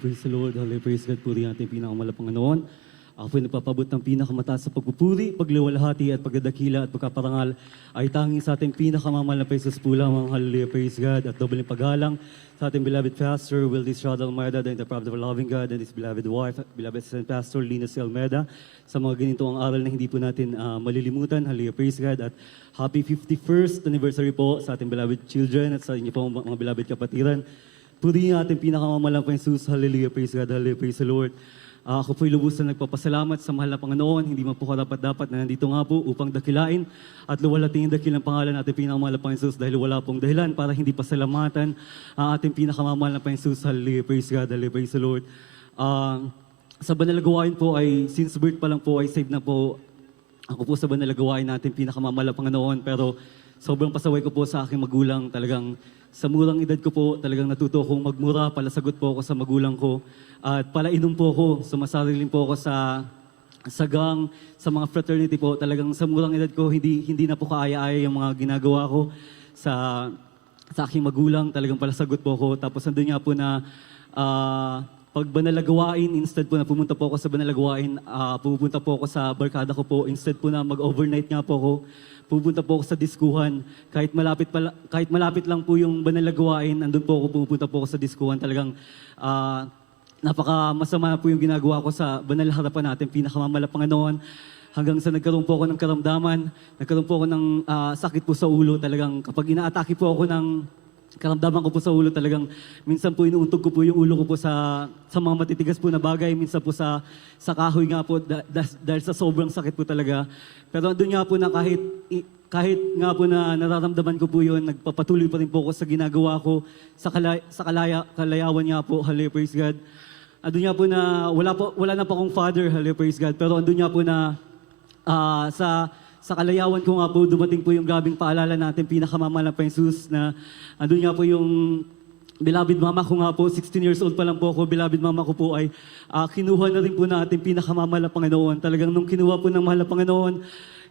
praise the Lord, hallelujah, praise God, puri ang ating pinakamalapang Panginoon. Ako po'y nagpapabot ng pinakamataas sa pagpupuri, pagliwalhati at pagdadakila at pagkaparangal ay tanging sa ating pinakamamahal na Jesus po lamang, hallelujah, praise God, at doble paggalang sa ating beloved pastor, Wildy Estrada Almeida, the interpreter of loving God, and his beloved wife, beloved assistant pastor, Lina C. Almeida, sa mga ganito ang aral na hindi po natin malilimutan, hallelujah, praise God, at happy 51st anniversary po sa ating beloved children at sa inyo po mga beloved kapatiran. Purihin ang ating pinakamamalang Jesus, hallelujah, praise God, hallelujah, praise the Lord. Ako po'y lubos na nagpapasalamat sa mahal na Panginoon, hindi man po karapat-dapat na nandito nga po upang dakilain at luwalating ang dakilang pangalan ng ating pinakamamahal na Jesus dahil wala pong dahilan para hindi pasalamatan ang ating pinakamamahal na Jesus, hallelujah, praise God, hallelujah, praise the Lord. Sa banal na gawain po ay, since birth pa lang po ay saved na po ako po sa banal na gawain natin pinakamamahal na Panginoon, pero sobrang pasaway ko po sa aking magulang, talagang sa murang edad ko po, talagang natuto akong magmura, palasagot po ako sa magulang ko. At palainom po ako, sumasariling po ako sa gang, sa mga fraternity po. Talagang sa murang edad ko, hindi na po kaaya-aya yung mga ginagawa ko sa aking magulang. Talagang palasagot po ako. Tapos nandun nga po na pag banalagawain, instead po na pumunta po ako sa banalagawain, pupunta po ako sa barkada ko po. Instead po na mag-overnight nga po ako, pupunta po ako sa diskuhan. Kahit malapit lang po yung banalagawain, andun po ako, pupunta po ako sa diskuhan. Talagang napaka masama po yung ginagawa ko sa banal na harapan natin, pinakamamahal na Panginoon. Hanggang sa nagkaroon po ako ng karamdaman, nagkaroon po ako ng sakit po sa ulo. Talagang kapag inaatake po ako ng karamdaman ko po sa ulo, talagang minsan po inuuntog ko po yung ulo ko po sa mga matitigas po na bagay, minsan po sa kahoy nga po dahil sa sobrang sakit po talaga. Pero andun nga po na kahit nga po na nararamdaman ko po yun, nagpapatuloy pa rin po ako sa ginagawa ko sa kalayawan nga po, hallelujah, praise God. Andun nga po na wala na pa akong father, hallelujah, praise God. Pero andun nga po na sa kalayawan ko nga po, dumating po yung grabing paalala natin, pinakamamahal na Jesus, na andun nga po yung beloved mama ko nga po, 16 years old pa lang po ako, beloved mama ko po ay kinuha na rin po natin pinakamamahal na Panginoon. Talagang nung kinuha po ng mahal na Panginoon,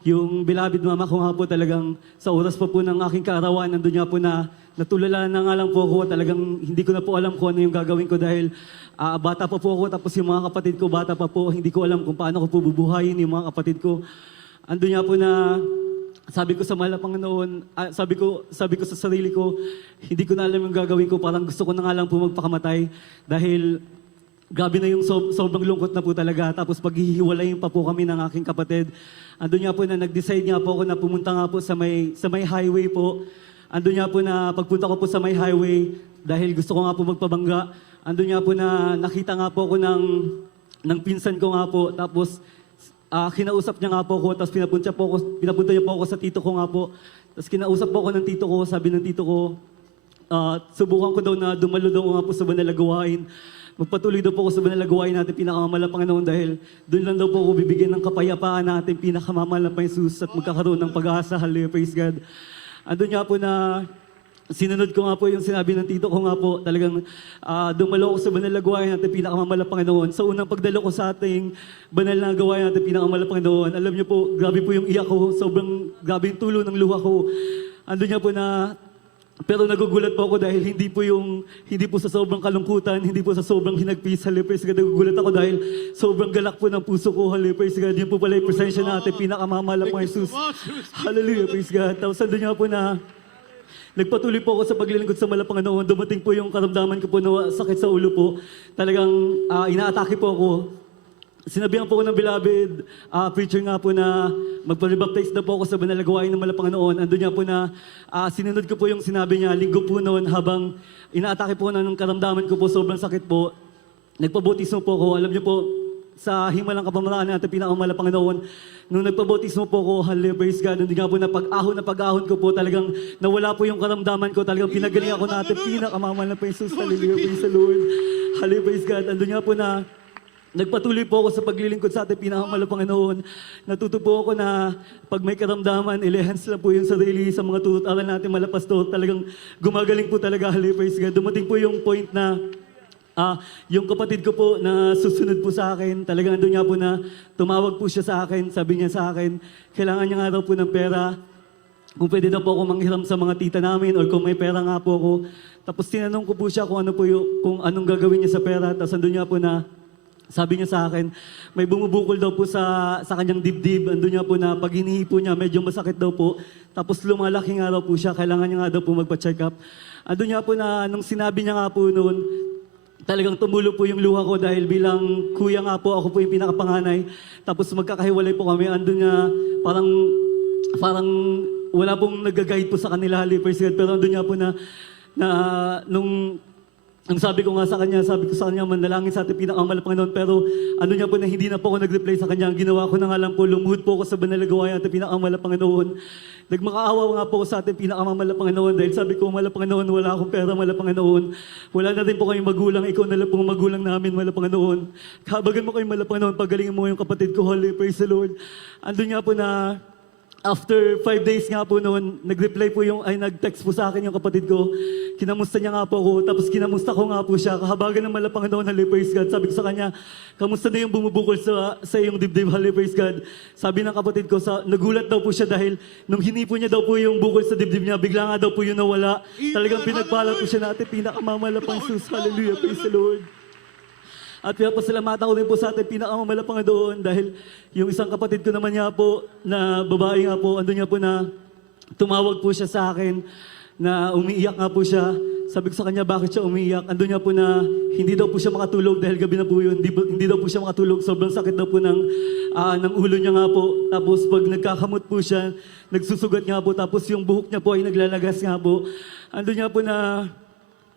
yung beloved mama ko nga po talagang sa oras pa po ng aking kaarawan, nandun nga po na natulala na nga lang po ako, talagang hindi ko na po alam kung ano yung gagawin ko dahil bata pa po ako, tapos yung mga kapatid ko bata pa po, hindi ko alam kung paano ko po bubuhayin yung mga kapatid ko. Andun nga po na sabi ko sa mahal na Panginoon, sabi ko sa sarili ko, hindi ko na alam yung gagawin ko, parang gusto ko na nga lang po magpakamatay dahil grabe na yung sobrang lungkot na po talaga. Tapos paghihiwalayin pa po kami ng aking kapatid. Andun nga po na nag-decide nga po ako na pumunta nga po sa may highway po. Andun nga po na pagpunta ko po sa may highway, dahil gusto ko nga po magpabangga, andun nga po na nakita nga po ako ng pinsan ko nga po. Tapos kinausap niya nga po ako, tapos pinapunta niya po ako sa tito ko nga po. Tapos kinausap po ako ng tito ko, sabi ng tito ko, subukan ko daw na dumalo daw nga po sa banal na gawain. Magpatuloy daw po ako sa banal na gawain natin, pinakamamahal na Panginoon, dahil doon lang daw po ako bibigyan ng kapayapaan natin, pinakamamahal na Jesus, at magkakaroon ng pag-asa, hallelujah, praise God. Andun nga po na sinunod ko nga po yung sinabi ng tito ko nga po, talagang dumalo ako sa banal na gawain natin, pinakamamahal na Panginoon. Sa unang pagdalo ko sa ating banal na gawain natin, pinakamamahal na Panginoon, alam niyo po, grabe po yung iyak ko, sobrang grabe yung tulo ng luha ko. Andun nga po na, pero nagugulat po ako dahil hindi po sa sobrang kalungkutan, hindi po sa sobrang hinagpis, hallelujah, praise God. Nagugulat ako dahil sobrang galak po ng puso ko, hallelujah, praise God. Yan po pala yung presensya natin, pinakamamahal na Jesus. Hallelujah, praise God. Tapos andun nga po na, nagpatuloy po ako sa paglilingkod sa mahal na Panginoon. Dumating po yung karamdaman ko po na sakit sa ulo po. Talagang inaatake po ako. Sinabihan po ko ng beloved preacher nga po na magpa-rebaptize na po ako sa banal na gawain ng mahal na Panginoon. Andun nga po na sinunod ko po yung sinabi niya, linggo po noon habang inaatake po na ng karamdaman ko po, sobrang sakit po. Nagpabotismo po ako. Alam niyo po, sa himalang kapamalaan natin, pinakamahal na Panginoon, nung nagpabotismo po ko, hallelujah, praise God, hindi nga po na pag-ahon ko po, talagang nawala po yung karamdaman ko, talagang pinagaling ako natin, pinakamamahal na po Jesus, hallelujah, praise the Lord, hallelujah, praise God. Andun nga po na nagpatuloy po ako sa paglilingkod sa ating pinakamahal na Panginoon. Natuto po ako na pag may karamdaman, ilehans lang po yung sarili sa mga tutut-aral natin, malapastor, talagang gumagaling po talaga, hallelujah, praise God. Dumating po yung point na yung kapatid ko po na susunod po sa akin, talagang andun nga po na tumawag po siya sa akin, sabi niya sa akin, kailangan niya nga raw po ng pera. kung pwede daw po ako manghiram sa mga tita namin or kung may pera nga po ako. Tapos tinanong ko po siya kung ano po kung anong gagawin niya sa pera. Tapos andun niya po na, sabi niya sa akin, may bumubukol daw po sa kanyang dibdib. Andun niya po na pag hinihipo niya, medyo masakit daw po. Tapos lumalaki nga daw po siya, kailangan niya nga daw po magpa-check up. Andun niya po na, nung sinabi niya nga po noon, talagang tumulo po yung luha ko dahil bilang kuya nga po, ako po yung pinakapanganay. Tapos magkakahiwalay po kami. Andun niya, parang wala pong nag-guide po sa kanila, praise God. Pero andun niya po na nung sabi ko nga sa kanya, sabi ko sa kanya, manalangin sa ating pinakamahal na Panginoon. Pero ano niya po na hindi na po ako nag-reply sa kanya. Ang ginawa ko na nga lang po, lumuhod po ako sa banal na gawain ating pinakamahal na Panginoon. Nagmakaawa nga po ako sa ating pinakamahal na Panginoon dahil sabi ko, mahal na Panginoon, wala akong pera, mahal na Panginoon. Wala na rin po kayong magulang, ikaw na lang po ang magulang namin, mahal na Panginoon. Kahabagan mo kayong mahal na Panginoon, pagalingin mo yung kapatid ko, holy, praise the Lord. Andun nga po na after 5 days nga po noon, nag-reply po nag-text po sa akin yung kapatid ko. Kinamusta niya nga po ako, tapos kinamusta ko nga po siya. Kahabagan ng malapang Panginoon, hali, praise God. Sabi ko sa kanya, kamusta na yung bumubukol sa iyong dibdib, hali, praise God. Sabi ng kapatid ko, nagulat daw po siya dahil nung hinipo niya daw po yung bukol sa dibdib niya, bigla nga daw po yun nawala. Talagang pinagpala po siya natin, pinakamamalapang Jesus, hallelujah, praise the Lord. At pinapasalamatan ko rin po sa ating pinakamalapang Panginoon dahil yung isang kapatid ko naman nga po na babae nga po, andun nga po na tumawag po siya sa akin na umiiyak nga po siya. Sabi ko sa kanya, bakit siya umiiyak? Andun nga po na hindi daw po siya makatulog dahil gabi na po yun. Hindi daw po siya makatulog. Sobrang sakit daw po ng ulo niya nga po. Tapos pag nagkakamot po siya, nagsusugat nga po. Tapos yung buhok niya po ay naglalagas nga po. Andun nga po na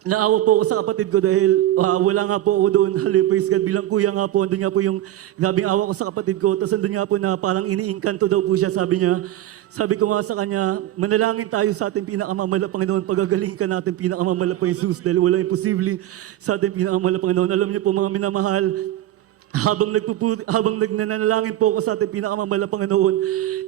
naawa po ako sa kapatid ko dahil wala nga po ako doon. Hallelujah, praise God. Bilang kuya nga po, andun nga po yung grabing awa ko sa kapatid ko. Tapos andun nga po na parang iniingkanto daw po siya, sabi niya. Sabi ko nga sa kanya, manalangin tayo sa ating pinakamamahal na Panginoon. Pagagaling ka natin pinakamamahal na Jesus dahil wala imposible sa ating pinakamamahal na Panginoon. Alam niyo po mga minamahal, habang nagnanalangin po ako sa ating pinakamamahal na Panginoon,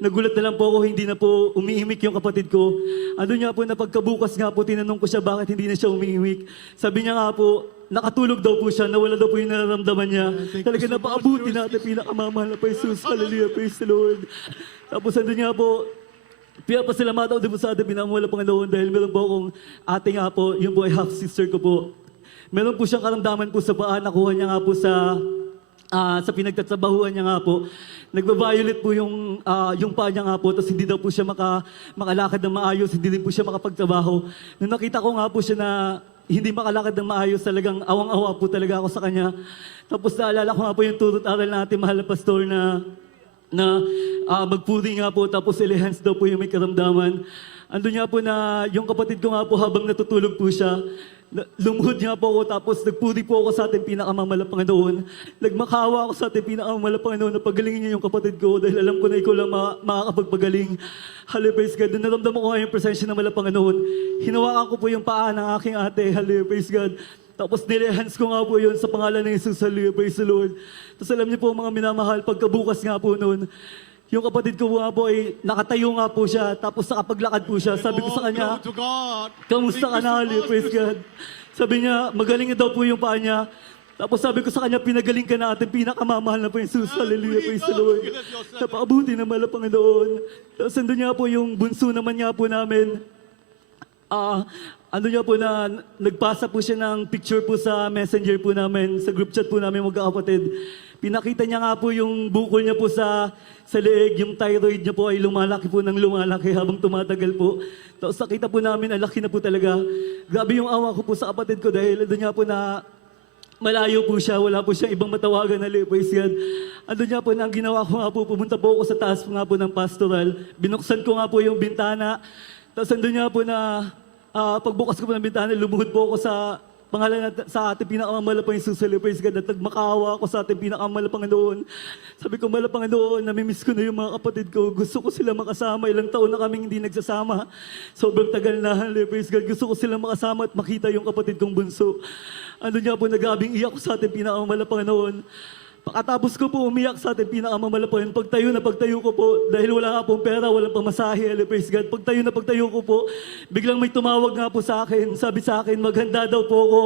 nagulat na lang po ako, hindi na po umiimik yung kapatid ko. Ano niya po na pagkabukas nga po, tinanong ko siya bakit hindi na siya umiimik. Sabi niya nga po, nakatulog daw po siya, nawala daw po yung nararamdaman niya. Talaga napaabuti natin pinakamamahal na Jesus. Hallelujah, praise the Lord. Tapos ano niya po, pinapasalamatan ko din po sa ating pinakamamahal na Panginoon dahil meron po akong ate nga po, yun po ay half-sister ko po. Meron po siyang karamdaman po sa paa, nakuha niya nga po sa pinagtatsabahuan niya nga po, nagba-violet po yung paa niya nga po, tapos hindi daw po siya makalakad ng maayos, hindi din po siya makapagtrabaho. Nung nakita ko nga po siya na hindi makalakad ng maayos, talagang awang-awa po talaga ako sa kanya. Tapos naalala ko nga po yung turot aral natin, mahal na pastor na magpuri nga po, tapos elehans daw po yung may karamdaman. Andun nga po na yung kapatid ko nga po habang natutulog po siya, lumuhod nga po ako, tapos nagpuri po ako sa ating pinakamamahal na Panginoon. Nagmakawa ako sa ating pinakamamahal na Panginoon na pagalingin niya yung kapatid ko dahil alam ko na ikaw lang makakapagpagaling. Hallelujah, praise God. Naramdaman ko nga yung presensya ng Mahal na Panginoon. Hinawakan ko po yung paa ng aking ate. Hallelujah, praise God. Tapos nilehans ko nga po yun sa pangalan ng Jesus. Hallelujah, praise the Lord. Tapos alam niyo po mga minamahal, pagkabukas nga po noon, yung kapatid ko nga po ay nakatayo nga po siya, tapos nakapaglakad po siya. Sabi ko sa kanya, kamusta ka na, hallelujah, praise God. Sabi niya, magaling daw po yung paa niya. Tapos sabi ko sa kanya, pinagaling ka natin, pinakamamahal na po yung Jesus, hallelujah, praise the Lord. Napaabuti na mahal na Panginoon. Tapos nandun niya po yung bunso naman niya po namin. Ano niya po na nagpasa po siya ng picture po sa messenger po namin, sa group chat po namin magkakapatid. Pinakita niya nga po yung bukol niya po sa leeg, yung thyroid niya po ay lumalaki po ng lumalaki habang tumatagal po. Tapos nakita po namin, ang laki na po talaga. Grabe yung awa ko po sa kapatid ko dahil doon niya po na malayo po siya, wala po siyang ibang matawagan na praise God. Andun niya po na ang ginawa ko nga po, pumunta po ako sa taas po nga po ng pastoral. Binuksan ko nga po yung bintana. Tapos andun niya po na pagbukas ko po ng bintana, lumuhod po ako sa pangalan sa ating pinakamahal na Jesus, praise God, at nagmakaawa ako sa ating pinakamahal na Panginoon. Sabi ko, mahal na Panginoon, namimiss ko na yung mga kapatid ko. Gusto ko sila makasama. Ilang taon na kaming hindi nagsasama. Sobrang tagal na, praise God. Gusto ko sila makasama at makita yung kapatid kong bunso. Ano niya po, nagabing iyak ko sa ating pinakamahal na Panginoon. Pagkatapos ko po umiyak sa ating pinakamamahal na Panginoon, pagtayo ko po, dahil wala nga pong pera, walang pamasahe, praise God. Pagtayo ko po, biglang may tumawag nga po sa akin. Sabi sa akin, maghanda daw po ako,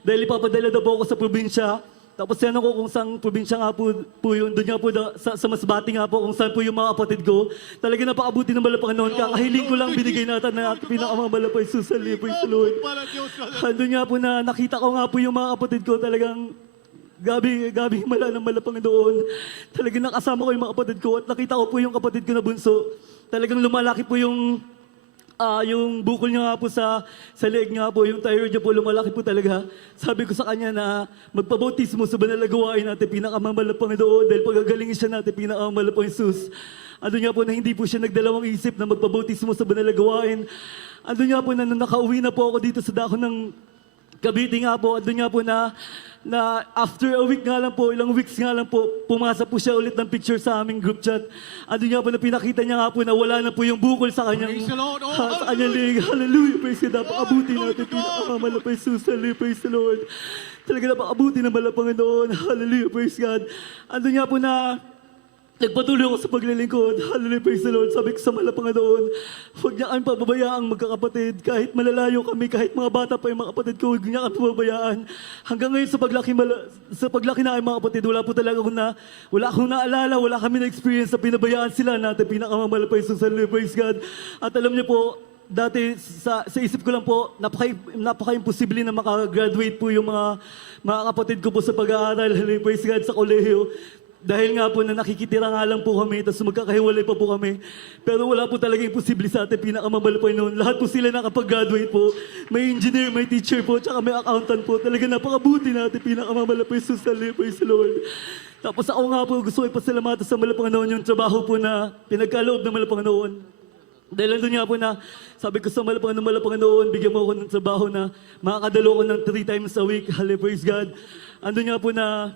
dahil ipapadala daw po ako sa probinsya. Tapos tinanong ko kung saan probinsya nga po yun. Doon nga po sa Masbate nga po kung saan po yung mga kapatid ko. Talaga napakabuti ng malapang noon. Kakahiling ko lang binigay natin na pinakamalapay susali. Praise the Lord. Doon nga po na nakita ko nga po yung mga kapatid ko talagang gabi himala ng malapang doon. Talagang nakasama ko yung mga kapatid ko at nakita ko po yung kapatid ko na bunso. Talagang lumalaki po yung bukol niya nga po sa leeg niya po, yung thyroid niya po, lumalaki po talaga. Sabi ko sa kanya na magpabautismo sa banal na gawain natin, pinakamamalapang doon, dahil pagagalingin siya natin, pinakamamalapang Jesus. Ano nga po na hindi po siya nagdalawang isip na magpabautismo sa banal na gawain. Ano nga po na nung nakauwi na po ako dito sa dako ng Cavite nga po, ano nga po na after a week nga lang po, ilang weeks nga lang po, pumasa po siya ulit ng picture sa aming group chat. Ano nga po na pinakita niya nga po na wala na po yung bukol sa kanyang, sa kanyang leg. Hallelujah, praise God. Napakabuti natin, pinakamamalapay susali, praise the Lord. Talaga napakabuti na malapang noon. Hallelujah, praise God. Ano nga po na nagpatuloy ako sa paglilingkod. Hallelujah, praise the Lord. Sabi ko sa malapang doon, huwag niya kami pababayaan magkakapatid. Kahit malalayo kami, kahit mga bata pa yung mga kapatid ko, huwag niya kami pababayaan. Hanggang ngayon sa paglaki na mga kapatid, wala po talaga wala akong naalala, wala kami na-experience na pinabayaan sila natin. Pinakamamalapay sa hallelujah, praise God. At alam niyo po, dati sa isip ko lang po, napaka-imposible na makagraduate po yung mga kapatid ko po sa pag-aaral. Hallelujah, praise God, sa kolehiyo. Dahil nga po na nakikitira nga lang po kami, tapos magkakahiwalay pa po kami. Pero wala po talaga imposible sa atin, pinakamamalapay noon. Lahat po sila nakapag-graduate po. May engineer, may teacher po, tsaka may accountant po. Talaga napakabuti natin, pinakamamalapay susali, praise the Lord. Tapos ako nga po, gusto ko ipasalamatan sa malapang noon yung trabaho po na pinagkaloob ng malapang noon. Dahil nandun nga po na, sabi ko sa malapang noon, bigyan mo ako ng trabaho na makakadalo ko ng 3 times a week. Hallelujah, praise God. Andun nga po na,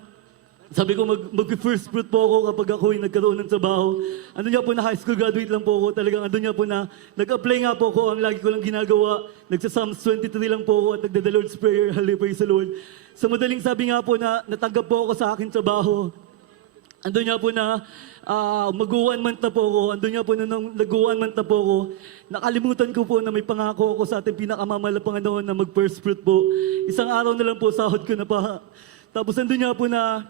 sabi ko mag-first fruit po ako kapag ako yung nagkaroon ng trabaho. Ano nga po na high school graduate lang po ako. Talagang ano nga po na nag-apply nga po ako. Ang lagi ko lang ginagawa. Nagsa-Psalms 23 lang po ako at nagda-The Lord's Prayer. Hallelujah, praise the Lord. Sa madaling sabi nga po na natanggap po ako sa aking trabaho. Ando nga po na mag-1 month na po ako. Ando nga po na nung nag-1 month na po ako. Nakalimutan ko po na may pangako ako sa ating pinakamamalapang noon na mag-first fruit po. Isang araw na lang po sahod ko na pa. Tapos ando nga po na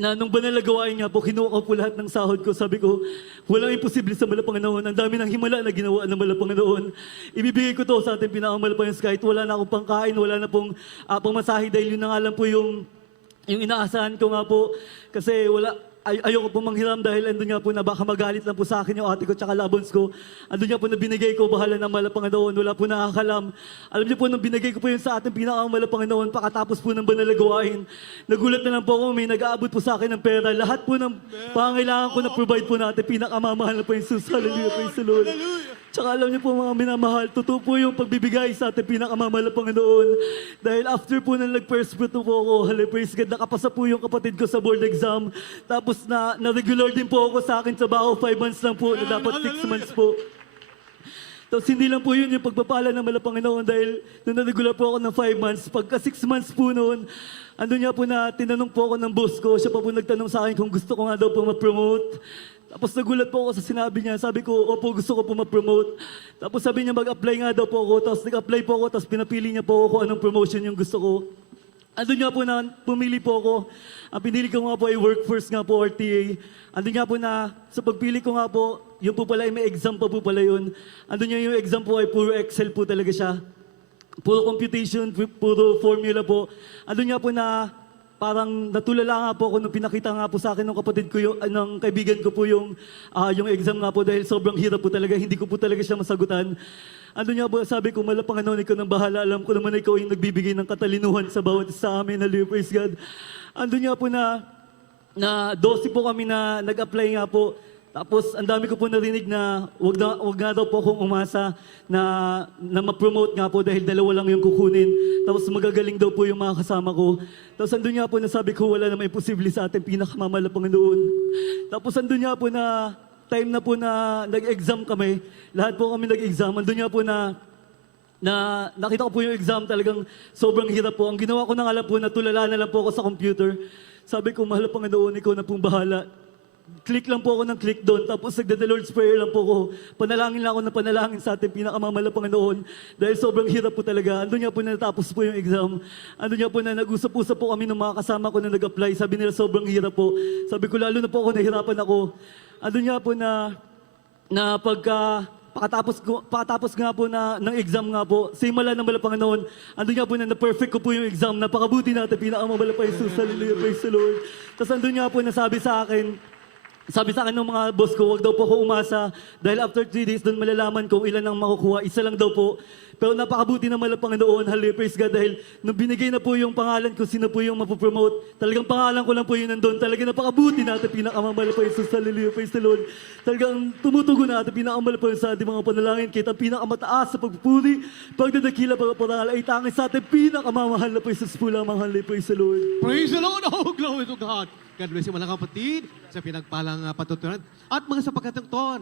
nung banal na gawain niya po, kinuha ko po lahat ng sahod ko. Sabi ko, walang imposible sa malapang noon. Ang dami ng himala na ginawa ng malapang noon. Ibibigay ko to sa ating pinakamalapang kahit wala na akong pangkain, wala na pong pamasahe dahil yun na nga lang po yung inaasahan ko nga po. Kasi ayoko po manghiram dahil andun nga po na baka magalit lang po sa akin yung ate ko tsaka labons ko. Andun nga po na binigay ko, bahala ng malapang noon, wala po nakakalam. Alam niyo po, nung binigay ko po yun sa ating pinakamalapang noon, pakatapos po ng banal na gawain, nagulat na lang po ako, may nag-aabot po sa akin ng pera. Lahat po ng pangangailangan ko na provide po natin, pinakamamahal na po yung Jesus. Hallelujah, praise the Lord. Tsaka alam niyo po mga minamahal, totoo po yung pagbibigay sa ating pinakamamalapang noon. Dahil after po nang nag-first fruit po ako, hallelujah, praise God, nakapasa po yung kapatid ko sa board exam. Tapos na-regular din po ako sa akin trabaho, 5 months lang po, na dapat 6 months po. Tapos hindi lang po yun yung pagpapala ng malapang noon dahil nung na-regular po ako ng 5 months, pagka 6 months po noon, andun nga po na tinanong po ako ng boss ko, siya pa po nagtanong sa akin kung gusto ko nga daw po ma-promote. Tapos nagulat po ako sa sinabi niya. Sabi ko, opo, gusto ko po ma-promote. Tapos sabi niya, mag-apply nga daw po ako. Tapos nag-apply po ako, tapos pinapili niya po ako kung anong promotion yung gusto ko. Andun nga po na pumili po ako. Ang pinili ko nga po ay workforce nga po, RTA. Andun nga po na sa pagpili ko nga po, yun po pala ay may exam pa po pala yun. Andun nga yung exam po ay puro Excel po talaga siya. Puro computation, puro formula po. Andun nga po na parang natulala nga po ako nung pinakita nga po sa akin ng kapatid ko, ng kaibigan ko po yung exam nga po dahil sobrang hirap po talaga, hindi ko po talaga siya masagutan. Ano nga po, sabi ko, malapang ano, ikaw ng bahala, alam ko naman na ikaw yung nagbibigay ng katalinuhan sa bawat isa sa amin, hallelujah, praise God. Ando nga po na 12 po kami na nag-apply nga po. Tapos, ang dami ko po narinig na wag nga daw po akong umasa na ma-promote nga po dahil 2 lang yung kukunin. Tapos, magagaling daw po yung mga kasama ko. Tapos, andun nga po na sabi ko, wala namang imposible sa ating pinakamamalapang noon. Tapos, andun nga po na time na po na nag-exam kami. Lahat po kami nag-exam. Andun nga po na nakita ko po yung exam, talagang sobrang hirap po. Ang ginawa ko na nga lang po, natulala na lang po ako sa computer. Sabi ko, mahal Panginoon, ikaw na pong bahala. click lang po ako ng click doon. Tapos nagda-the Lord's Prayer lang po ako. Panalangin lang ako ng panalangin sa ating pinakamamahal na Panginoon. Dahil sobrang hirap po talaga. Andun nga po na natapos po yung exam. Andun nga po na nag-usap-usap po kami ng mga kasama ko na nag-apply. Sabi nila sobrang hirap po. Sabi ko lalo na po ako nahirapan ako. Andun nga po na pakatapos nga po ng exam nga po, sa himala ng Mahal na Panginoon, andun nga po na perfect ko po yung exam, napakabuti natin, pinakamamahal pa Jesus, hallelujah, praise the Lord. Tapos andun nga po nasabi sa akin ng mga boss ko, wag daw po ako umasa dahil after 3 days doon malalaman kung ilan ang makukuha, isa lang daw po. Pero napakabuti ng Mahal na Panginoon, hallelujah, praise God, dahil nung binigay na po yung pangalan ko, sino po yung mapopromote, talagang pangalan ko lang po yun nandun. Talagang napakabuti natin, pinakamamahal pa Jesus, hallelujah, praise the Lord. Talagang tumutugon natin, pinakamamahal pa sa ating mga panalangin, kahit ang pinakamataas sa pagpupuri, pagdadakila, pagpaparangal, ay tanging sa ating pinakamamahal na po Jesus po lamang, hallelujah, praise the Lord. Praise the Lord! Oh, glory to God! God bless you mga kapatid sa pinagpalang patutunan at mga sapagkatungton.